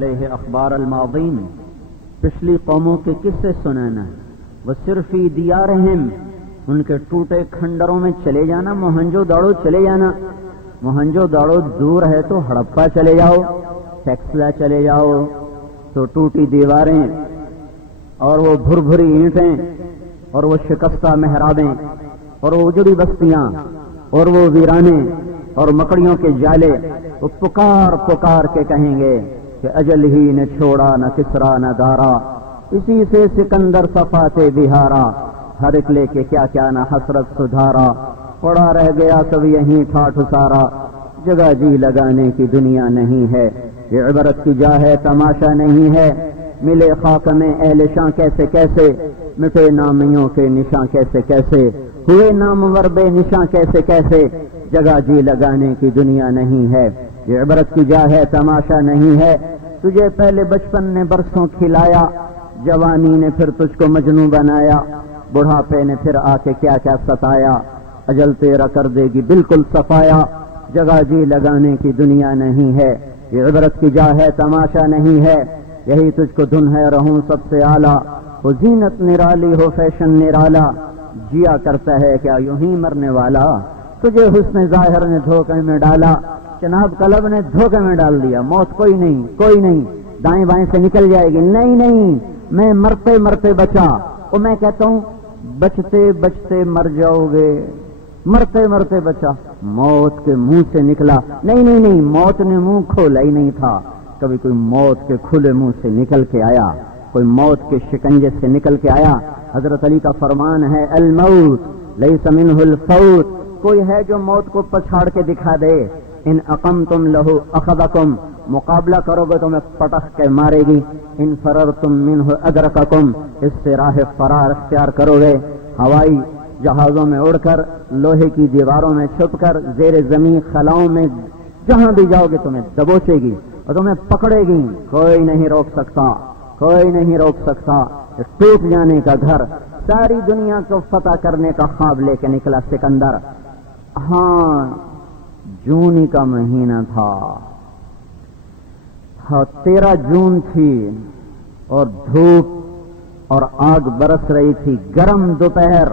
علیہ اخبار الماضین، پچھلی قوموں کے قصے سنانا، وہ صرف فی دیارہم، ان کے ٹوٹے کھنڈروں میں چلے جانا، موہنجو داڑو چلے جانا، موہنجو داڑو دور ہے تو ہڑپا چلے جاؤ، ٹیکسلا چلے جاؤ تو ٹوٹی دیواریں اور وہ بھر بھری اینٹیں اور وہ شکستہ محرابیں اور وہ اجڑی بستیاں اور وہ ویرانے اور مکڑیوں کے جالے، وہ پکار پکار کے کہیں گے کہ اجل ہی نے چھوڑا نہ کسرا نہ دارا، اسی سے سکندر صفاتے بہارا، ہر ایک لے کے کیا کیا نہ حسرت سدھارا، پڑا رہ گیا سب یہیں ٹھاٹھ سارا، جگہ جی لگانے کی دنیا نہیں ہے، یہ عبرت کی جا ہے تماشا نہیں ہے، ملے خاک میں اہل شاں کیسے کیسے، مٹے نامیوں کے نشاں کیسے کیسے، ہوئے نامور بے نشاں کیسے کیسے، جگہ جی لگانے کی دنیا نہیں ہے، یہ عبرت کی جا ہے تماشا نہیں ہے، تجھے پہلے بچپن نے برسوں کھلایا، جوانی نے پھر تجھ کو مجنوں بنایا، بڑھاپے نے پھر آ کے کیا کیا ستایا، اجل تیرا کر دے گی بالکل صفایا، جگہ جی لگانے کی دنیا نہیں ہے، یہ عبرت کی جا ہے تماشا نہیں ہے، یہی تجھ کو دھن ہے رہوں سب سے اعلیٰ، وہ زینت نرالی ہو فیشن نرالا، جیا کرتا ہے کیا یوں ہی مرنے والا، تجھے حسن ظاہر نے دھوکے میں ڈالا، جناب قلب نے دھوکے میں ڈال دیا، موت کوئی نہیں کوئی نہیں، دائیں بائیں سے نکل جائے گی، نہیں نہیں میں مرتے مرتے بچا، اور میں کہتا ہوں بچتے بچتے مر جاؤ گے، مرتے مرتے بچا، موت کے منہ سے نکلا، نہیں نہیں نہیں موت نے منہ کھولا ہی نہیں تھا، کبھی کوئی موت کے کھلے منہ سے نکل کے آیا، کوئی موت کے شکنجے سے نکل کے آیا، حضرت علی کا فرمان ہے الموت لیس منہ الفوت، کوئی ہے جو موت کو پچھاڑ کے دکھا دے، ان اقمتم لہو اخذکم، مقابلہ کرو گے تو میں پٹخ کے مارے گی، ان فررتم منہ ادرککم، اس سے راہ فرار اختیار کرو گے، ہوائی جہازوں میں اڑ کر، لوہے کی دیواروں میں چھپ کر، زیر زمین خلاؤں میں جہاں بھی جاؤ گے تمہیں دبوچے گی اور تمہیں پکڑے گی، کوئی نہیں روک سکتا، کوئی نہیں روک سکتا، ٹوٹ جانے کا گھر، ساری دنیا کو فتح کرنے کا خواب لے کے نکلا سکندر، ہاں جون کا مہینہ تھا، 13 جون تھی اور دھوپ اور آگ برس رہی تھی، گرم دوپہر،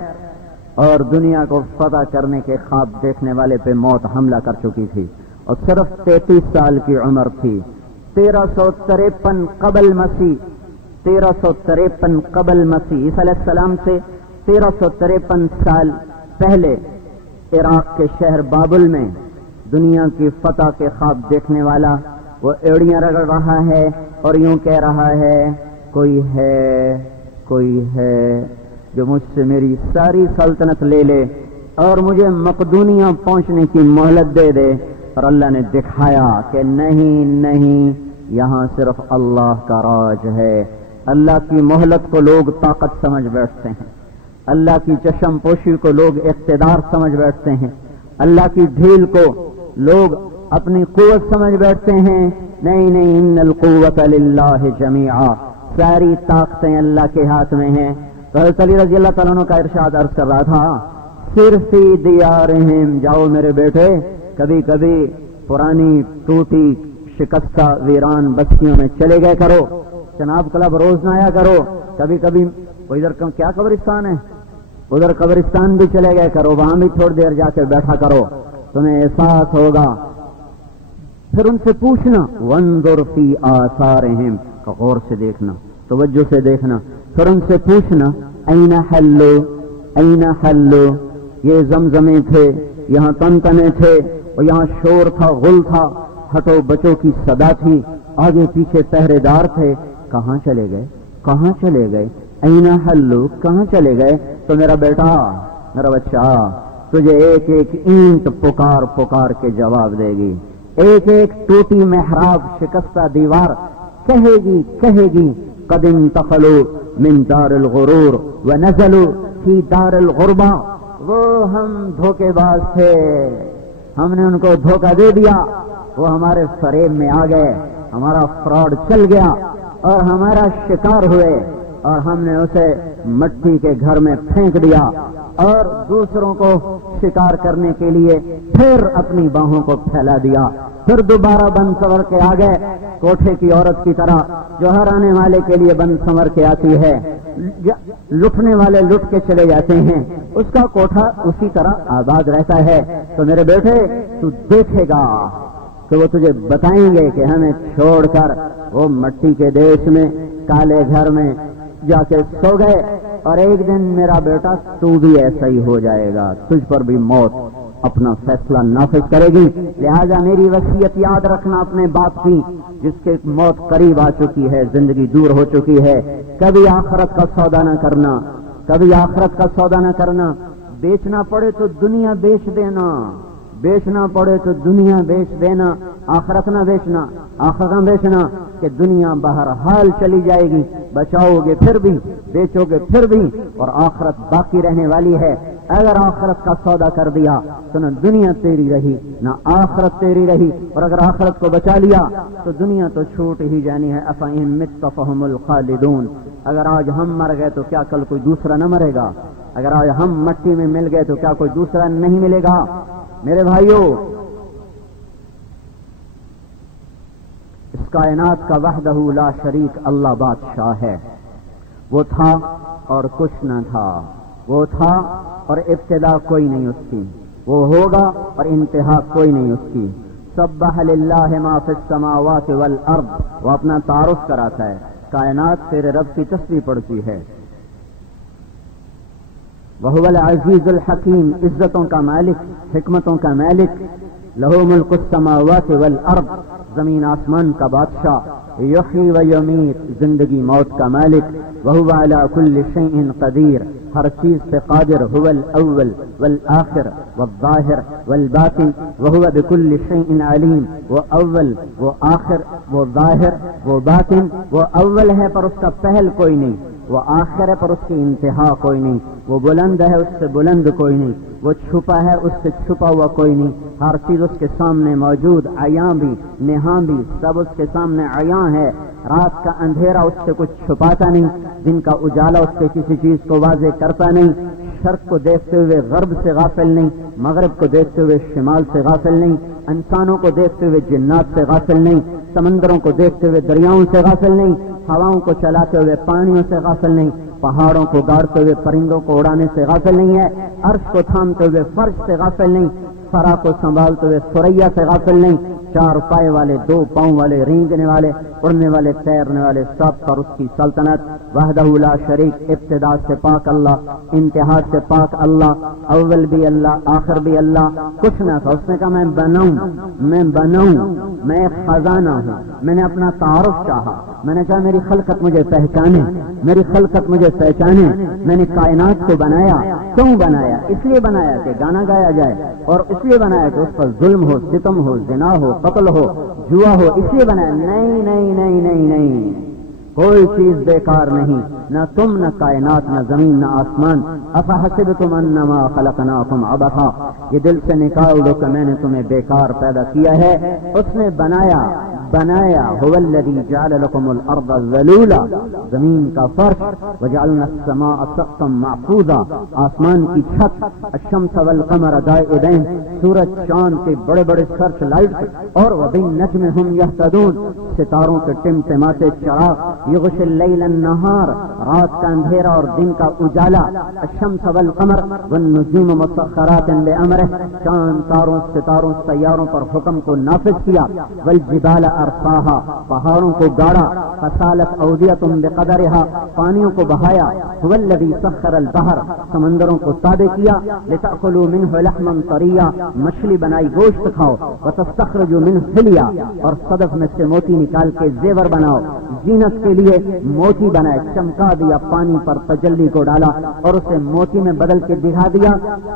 اور دنیا کو فتح کرنے کے خواب دیکھنے والے پہ موت حملہ کر چکی تھی، اور صرف 33 سال کی عمر تھی، 1353 قبل مسیح، 1353 قبل مسیح، عیسیٰ علیہ السلام سے 1353 سال پہلے عراق کے شہر بابل میں دنیا کی فتح کے خواب دیکھنے والا وہ ایڑیاں رگڑ رہا ہے اور یوں کہہ رہا ہے کوئی ہے جو مجھ سے میری ساری سلطنت لے لے اور مجھے مقدونیہ پہنچنے کی مہلت دے دے، اور اللہ نے دکھایا کہ نہیں نہیں، یہاں صرف اللہ کا راج ہے، اللہ کی مہلت کو لوگ طاقت سمجھ بیٹھتے ہیں، اللہ کی چشم پوشی کو لوگ اقتدار سمجھ بیٹھتے ہیں، اللہ کی ڈھیل کو لوگ اپنی قوت سمجھ بیٹھتے ہیں، نہیں نہیں، ان القوت للہ جمیعا، ساری طاقتیں اللہ کے ہاتھ میں ہیں۔ تو حضرت علی رضی اللہ تعالیٰ عنہ کا ارشاد عرض کر رہا تھا، صرف دیارہم، جاؤ میرے بیٹے کبھی کبھی پرانی ٹوٹی شکستہ ویران بستیوں میں چلے گئے کرو، جناب کلب روز نہ آیا کرو، کبھی کبھی ادھر کیا قبرستان ہے، ادھر قبرستان بھی چلے گئے کرو، وہاں بھی تھوڑی دیر جا کے بیٹھا کرو، تمہیں احساس ہوگا۔ پھر ان سے پوچھنا، وانظر فی آثارہم، غور سے دیکھنا، توجہ سے دیکھنا، پھر ان سے پوچھنا این حلو، این حلو، یہ زمزمیں تھے، یہاں تنتنے تھے، اور یہاں شور تھا، غل تھا، ہٹو بچوں کی صدا تھی، آگے پیچھے پہرے دار تھے، کہاں چلے گئے، کہاں چلے گئے، این حلو، کہاں چلے گئے؟ تو میرا بیٹا، میرا بچہ، تجھے ایک ایک اینٹ پکار پکار کے جواب دے گی، ایک ایک ٹوٹی محراب، شکستہ دیوار کہے گی قد انتقلوا من دار الغرور ونزلوا فی دار الغربہ، وہ ہم دھوکے باز تھے، ہم نے ان کو دھوکہ دے دیا، وہ ہمارے فریب میں آ گئے، ہمارا فراڈ چل گیا اور ہمارا شکار ہوئے، اور ہم نے اسے مٹی کے گھر میں پھینک دیا اور دوسروں کو شکار کرنے کے لیے پھر اپنی باہوں کو پھیلا دیا، پھر دوبارہ بن سور کے آ گئے، کوٹھے کی عورت کی طرح جو ہر آنے والے کے لیے بند سنور کے آتی ہے، لٹنے والے لٹ کے چلے جاتے ہیں، اس کا کوٹھا اسی طرح آباد رہتا ہے۔ تو میرے بیٹے تو دیکھے گا کہ وہ تجھے بتائیں گے کہ ہمیں چھوڑ کر وہ مٹی کے دیش میں کالے گھر میں جا کے سو گئے، اور ایک دن میرا بیٹا تو بھی ایسا ہی ہو جائے گا، تجھ پر بھی موت اپنا فیصلہ نافذ کرے گی۔ لہذا میری وصیت یاد رکھنا اپنے باپ کی، جس کے موت قریب آ چکی ہے، زندگی دور ہو چکی ہے۔ کبھی آخرت کا سودا نہ کرنا، کبھی آخرت کا سودا نہ کرنا۔ بیچنا پڑے تو دنیا بیچ دینا، بیچنا پڑے تو دنیا بیچ دینا، آخرت نہ بیچنا، آخرت نہ بیچنا کہ دنیا بہرحال چلی جائے گی، بچاؤ گے پھر بھی، بیچو گے پھر بھی، اور آخرت باقی رہنے والی ہے۔ اگر آخرت کا سودا کر دیا تو نہ دنیا تیری رہی نہ آخرت تیری رہی، اور اگر آخرت کو بچا لیا تو دنیا تو چھوٹ ہی جانی ہے۔ افإن مت فهم الخالدون، اگر آج ہم مر گئے تو کیا کل کوئی دوسرا نہ مرے گا؟ اگر آج ہم مٹی میں مل گئے تو کیا کوئی دوسرا نہیں ملے گا؟ میرے بھائیوں، اس کائنات کا وحدہ لا شریک اللہ بادشاہ ہے۔ وہ تھا اور کچھ نہ تھا، وہ تھا اور ابتدا کوئی نہیں اس کی، وہ ہوگا اور انتہا کوئی نہیں اس کی۔ سبح للہ ما فی السماوات والارض، وہ اپنا تعارف کراتا ہے، کائنات تیرے رب کی تسبیح پڑھتی ہے۔ وہو العزیز الحکیم، عزتوں کا مالک، حکمتوں کا مالک۔ لہو ملک السماوات والارض، زمین آسمان کا بادشاہ۔ یحیی و یمیت، زندگی موت کا مالک۔ وہو علی کل شیء قدیر، ہر چیز پہ قادر۔ هو الاول والآخر والظاہر والباطن وهو بكل شيء علیم، وہ اول، وہ آخر، وہ ظاہر، وہ باطن۔ وہ اول ہے پر اس کا پہل کوئی نہیں، وہ آخر ہے پر اس کی انتہا کوئی نہیں، وہ بلند ہے اس سے بلند کوئی نہیں، وہ چھپا ہے اس سے چھپا ہوا کوئی نہیں۔ ہر چیز اس کے سامنے موجود، عیاں بھی نہاں بھی سب اس کے سامنے عیاں ہے۔ رات کا اندھیرا اس سے کچھ چھپاتا نہیں، دن کا اجالا اس سے کسی چیز کو واضح کرتا نہیں۔ شرق کو دیکھتے ہوئے غرب سے غافل نہیں، مغرب کو دیکھتے ہوئے شمال سے غافل نہیں، انسانوں کو دیکھتے ہوئے جنات سے غافل نہیں، سمندروں کو دیکھتے ہوئے دریاؤں سے غافل نہیں، ہواؤں کو چلاتے ہوئے پانیوں سے غافل نہیں، پہاڑوں کو گاڑتے ہوئے پرندوں کو اڑانے سے غافل نہیں ہے، عرش کو تھامتے ہوئے فرش سے غافل نہیں، ثرا کو سنبھالتے ہوئے ثریا سے غافل نہیں۔ چار پائے والے، دو پاؤں والے، رینگنے والے، اڑنے والے، تیرنے والے، سب پر اس کی سلطنت۔ وحدہ لا شریک، ابتدا سے پاک اللہ، انتہا سے پاک اللہ، اول بھی اللہ، آخر بھی اللہ۔ کچھ نہ تھا، اس نے کہا میں بناؤں، میں بناؤں، میں ایک خزانہ ہوں۔ میں نے اپنا تعارف چاہا، میں نے کہا میری خلقت مجھے پہچانے، میری خلقت مجھے پہچانے۔ میں نے کائنات کو بنایا، کیوں بنایا؟ اس لیے بنایا کہ گانا گایا جائے، اور اس لیے بنایا کہ اس پر ظلم ہو، ستم ہو، زنا ہو، قتل ہو، جوا ہو، اس لیے بنایا۔ نہیں نہیں نہیں نہیں نہیں، کوئی چیز بیکار نہیں، نہ تم، نہ کائنات، نہ زمین، نہ آسمان۔ افحسبتم انما خلقناکم عبثا، یہ دل سے نکال دو کہ میں نے تمہیں بیکار پیدا کیا ہے۔ اس نے بنایا، هو الذی جعل لكم الارض ذلولا، زمین کا فرش، وجعلنا السماء سقفا محفوظا، آسمان کی چھت، الشمس والقمر دائبین، سورج چاند کے بڑے بڑے سرچ لائٹس، اور وبالنجم هم يهتدون، ستاروں کے ٹمٹماتے چراغ، یغشی اللیل النہار، رات کا اندھیرا اور دن کا اجالا، الشمس والقمر والنجوم مسخرات بامرہ، چاند، تاروں، ستاروں، سیاروں پر حکم کو نافذ کیا، والجبال ارساہا، پہاڑوں کو گاڑا، فسالت اودیتم بقدرہا، پانیوں کو بہایا، هو الذی سخر البحر، سمندروں کو تابع کیا، لتأکلوا منہ لحما طریا، مچھلی بنائی گوشت کھاؤ، وتستخرجوا منہ حلیا، اور صدف میں سے موتی نکال کے زیور بناؤ، زینت کے لیے موتی بنائے، چمکا دیا، پانی پر تجلی کو ڈالا اور اسے موتی میں بدل کے دکھا دیا۔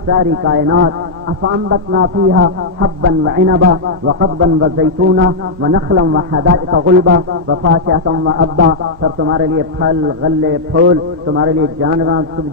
ساری کائنات، فانبتنا فیہا حبا وعنبا وقضبا وزیتونا ونخلا وحدائق غلبا وفاکہۃ وابا، سر تمہارے لیے پھل، غلے، پھول، تمہارے لیے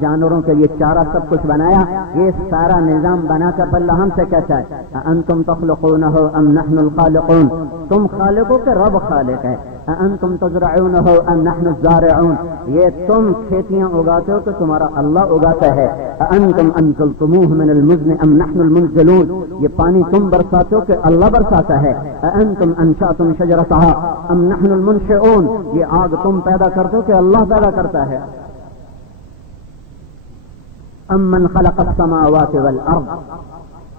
جانوروں کے لیے چارہ، سب کچھ بنایا۔ یہ سارا نظام بنا کر اللہ ہم سے کہتا ہے انتم تخلقونہ ام نحن الخالقون، تم خالق ہو کہ رب خالق ہے؟ انتم تزرعونہ ام نحن الزارعون، یہ تم کھیتیاں اگاتے ہو کہ تمہارا اللہ اگاتا ہے؟ انتم انزلتموہ من المزن ام نحن المنزلون، یہ پانی تم برساتے ہو کہ اللہ برساتا ہے؟ انتم انشأتم شجرتہا، ام نحن المنشئون، یہ آگ تم پیدا کرتے ہو کہ اللہ پیدا کرتا ہے؟ ام من خلق السماوات والارض،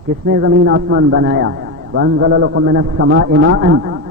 کس نے زمین آسمان بنایا؟ وانزل لكم من السماء ماء،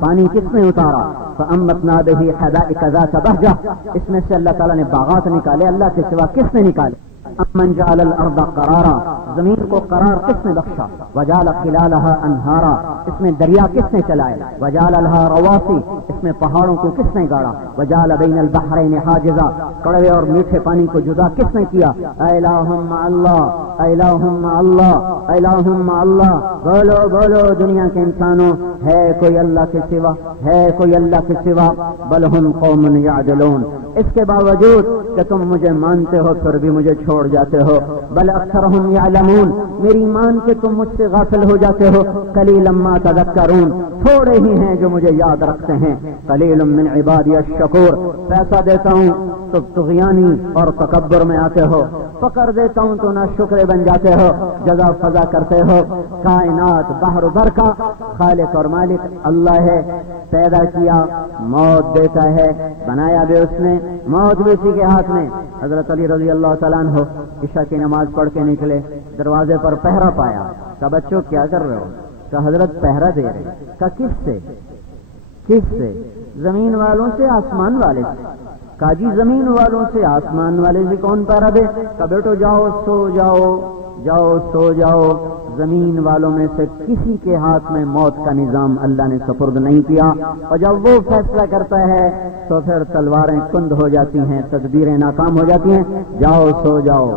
پانی کس نے اتارا؟ فانبتنا به حدائق ذات بهجة، اس میں سے اللہ تعالیٰ نے باغات نکالے، اللہ کے سوا کس نے نکالے؟ امن جعل الارض قرارا، زمین کو قرار کس نے بخشا؟ وجعل خلالها انہارا، اس میں دریا کس نے چلائے؟ وجعل لها رواسی، اس میں پہاڑوں کو کس نے گاڑا؟ وجعل بین البحرین حاجزا، کڑوے اور میٹھے پانی کو جدا کس نے کیا؟ الہ مع اللہ، الہ مع اللہ، الہ مع اللہ، بولو بولو دنیا کے انسانوں، ہے کوئی اللہ کے سوا؟ ہے کوئی اللہ کے سوا؟ بل ہم قوم یعدلون، اس کے باوجود کہ تم مجھے مانتے ہو پھر بھی مجھے چھوڑ جاتے ہو. بل اکثرهم یعلمون، میری مان کے تم مجھ سے غافل ہو جاتے ہو. قلیلا ما تذکرون، تھوڑے ہی ہیں جو مجھے یاد رکھتے ہیں. قلیل من عبادی الشکور، پیسہ دیتا ہوں تو طغیانی اور تکبر میں آتے ہو، فقر دیتا ہوں تو نہ شکر بن جاتے ہو، جزا فضا کرتے ہو. کائنات بحر و بر کا خالق اور مالک اللہ ہے، پیدا کیا، موت دیتا ہے، بنایا بھی اس نے، موت بھی اسی کے ہاتھ میں. حضرت علی رضی اللہ تعالیٰ عنہ عشاء کی نماز پڑھ کے نکلے، دروازے پر پہرا پایا. کہا بچوں کیا کر رہے ہو؟ کہا حضرت پہرا دے رہے. کہا کس سے؟ کس سے؟ زمین والوں سے آسمان والے سے. کہا جی زمین والوں سے آسمان والے سے کون پہرا دے؟ کہا بیٹو جاؤ سو جاؤ، جاؤ سو جاؤ، زمین والوں میں سے کسی کے ہاتھ میں موت کا نظام اللہ نے سپرد نہیں کیا، اور جب وہ فیصلہ کرتا ہے تو پھر تلواریں کند ہو جاتی ہیں، تدبیریں ناکام ہو جاتی ہیں. جاؤ سو جاؤ،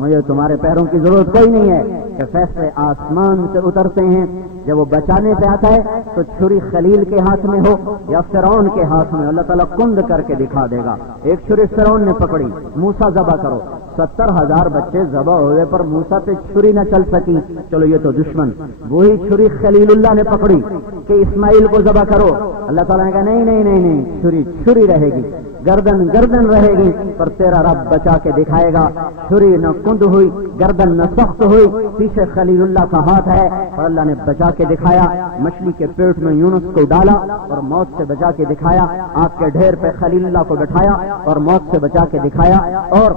مجھے تمہارے پیروں کی ضرورت کوئی نہیں ہے. کہ فیصلے آسمان سے اترتے ہیں، جب وہ بچانے پہ آتا ہے تو چھری خلیل کے ہاتھ میں ہو یا فرعون کے ہاتھ میں، اللہ تعالیٰ کند کر کے دکھا دے گا. ایک چھری فرعون نے پکڑی، موسیٰ ذبح کرو، 70,000 بچے ذبح ہوئے پر موسیٰ پہ چھری نہ چل سکی. چلو یہ تو دشمن. وہی چھری خلیل اللہ نے پکڑی کہ اسماعیل کو ذبح کرو، اللہ تعالیٰ نے کہا نہیں نہیں نہیں نہیں، چھری چھری رہے گی، گردن گردن رہے گی، پر تیرا رب بچا کے دکھائے گا. چھری نہ کند ہوئی، گردن نہ سخت ہوئی، پیچھے خلیل اللہ کا ہاتھ ہے اور اللہ نے بچا کے دکھایا. مچھلی کے پیٹ میں یونس کو ڈالا اور موت سے بچا کے دکھایا. آگ کے ڈھیر پہ خلیل اللہ کو بٹھایا اور موت سے بچا کے دکھایا. اور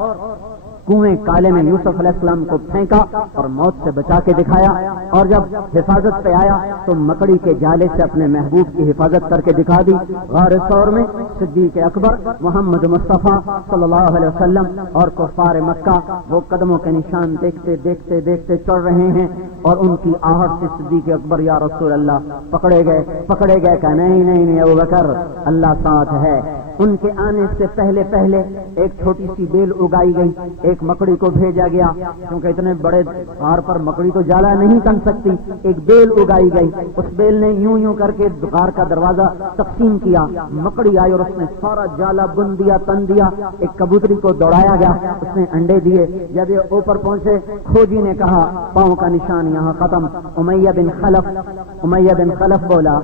کنویں کالے میں یوسف علیہ السلام کو پھینکا اور موت سے بچا کے دکھایا. اور جب حفاظت پہ آیا تو مکڑی کے جالے سے اپنے محبوب کی حفاظت کر کے دکھا دی. غار ثور میں صدیق اکبر، محمد مصطفیٰ صلی اللہ علیہ وسلم اور کفار مکہ وہ قدموں کے نشان دیکھتے دیکھتے دیکھتے چڑھ رہے ہیں، اور ان کی آہٹ سے صدیق اکبر یا رسول اللہ پکڑے گئے کہ نہیں نہیں نہیں ابوبکر، اللہ ساتھ ہے. ان کے آنے سے پہلے پہلے ایک چھوٹی سی بیل اگائی گئی، ایک مکڑی کو بھیجا گیا، کیونکہ اتنے بڑے غار پر مکڑی تو جالا نہیں تن سکتی. ایک بیل اگائی گئی، اس بیل نے یوں یوں کر کے غار کا دروازہ تقسیم کیا. مکڑی آئی اور اس نے سارا جالا بن دیا، تن دیا. ایک کبوتری کو دوڑایا گیا، اس نے انڈے دیے. جب یہ اوپر پہنچے کھوجی نے کہا پاؤں کا نشان یہاں ختم. امیہ بن خلف بولا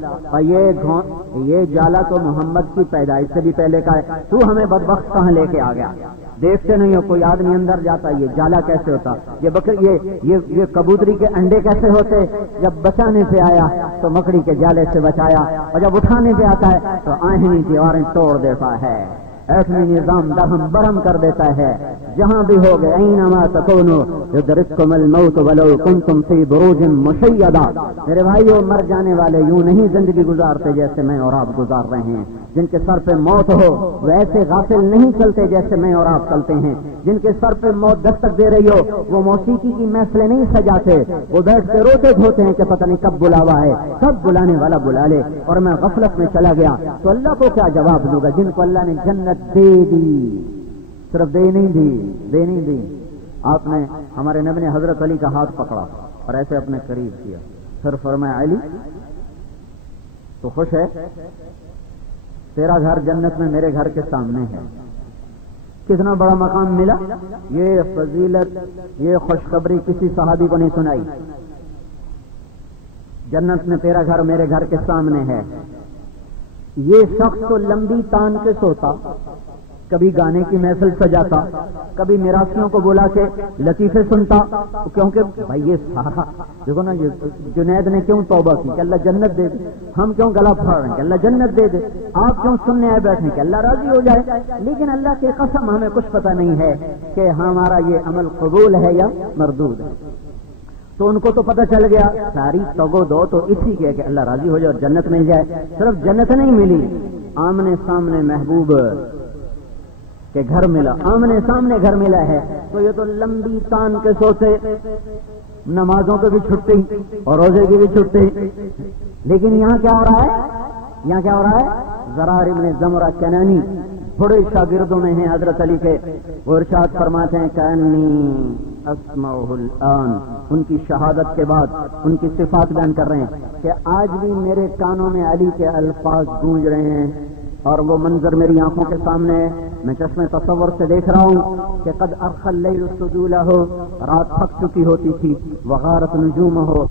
یہ جالا تو محمد کی پیدائش سے بھی پہلے کا ہے، تو ہمیں بدبخت کہاں لے کے آ گیا؟ دیکھتے نہیں ہو کوئی آدمی اندر جاتا یہ جالا کیسے ہوتا؟ یہ کبوتری کے انڈے کیسے ہوتے؟ جب بچانے پہ آیا تو مکڑی کے جالے سے بچایا، اور جب اٹھانے پہ آتا ہے تو آہنی دیواریں توڑ دیتا ہے، ایسے نظام دہم برہم کر دیتا ہے. جہاں بھی ہو گئے اینما تکونوا یدرککم الموت ولو کنتم فی بروج مشیدہ. میرے بھائیو، مر جانے والے یوں نہیں زندگی گزارتے جیسے میں اور آپ گزار رہے ہیں. جن کے سر پہ موت ہو وہ ایسے غافل نہیں چلتے جیسے میں اور آپ چلتے ہیں. جن کے سر پہ موت دستک دے رہی ہو وہ موسیقی کی محفلیں نہیں سجاتے، وہ بیٹھ کے روتے دھوتے ہیں کہ پتہ نہیں کب بلاوا ہے، کب بلانے والا بلا لے اور میں غفلت میں چلا گیا تو اللہ کو کیا جواب دوں گا؟ جن کو اللہ نے جنت دے دی، صرف دے نہیں دی. آپ نے ہمارے نبی نے حضرت علی کا ہاتھ پکڑا اور ایسے اپنے قریب کیا، پھر فرمایا علی تو خوش ہے؟ تیرا گھر جنت میں میرے گھر کے سامنے ہے. کتنا بڑا مقام ملا. یہ فضیلت، یہ خوشخبری کسی صحابی کو نہیں سنائی. جنت میں تیرا گھر میرے گھر کے سامنے ہے. یہ شخص تو لمبی تان کے سوتا، کبھی گانے کی محفل سجاتا، کبھی میراثیوں کو بلا کے لطیفے سنتا، کیونکہ بھائی یہ سارا دیکھو نا، یہ جنید نے کیوں توبہ کی کہ اللہ جنت دے دے، ہم کیوں گلا پھاڑ رہے ہیں کہ اللہ جنت دے دے، آپ کیوں سننے آئے بیٹھے کہ اللہ راضی ہو جائے، لیکن اللہ کی قسم ہمیں کچھ پتہ نہیں ہے کہ ہمارا یہ عمل قبول ہے یا مردود ہے۔ تو ان کو تو پتہ چل گیا ساری تگو دو تو اسی کے کہ اللہ راضی ہو جائے اور جنت مل جائے۔ صرف جنت نہیں ملی، آمنے سامنے محبوب کہ گھر ملا، آمنے سامنے گھر ملا ہے، تو یہ تو لمبی تان کے سوتے، نمازوں کو بھی چھٹی اور روزے کی بھی چھٹی۔ لیکن یہاں کیا ہو رہا ہے؟ یہاں کیا ہو رہا ہے؟ زرار ابن زمرہ کنانی بڑے شاگردوں میں ہیں حضرت علی کے، وہ ارشاد فرماتے ہیں کأنی اسمعہ الآن، ان کی شہادت کے بعد ان کی صفات بیان کر رہے ہیں کہ آج بھی میرے کانوں میں علی کے الفاظ گونج رہے ہیں، اور وہ منظر میری آنکھوں کے سامنے ہے، میں چشمے تصور سے دیکھ رہا ہوں کہ قد ارخى اللیل سجولہ، رات تھک چکی ہوتی تھی، وغارت نجومہ،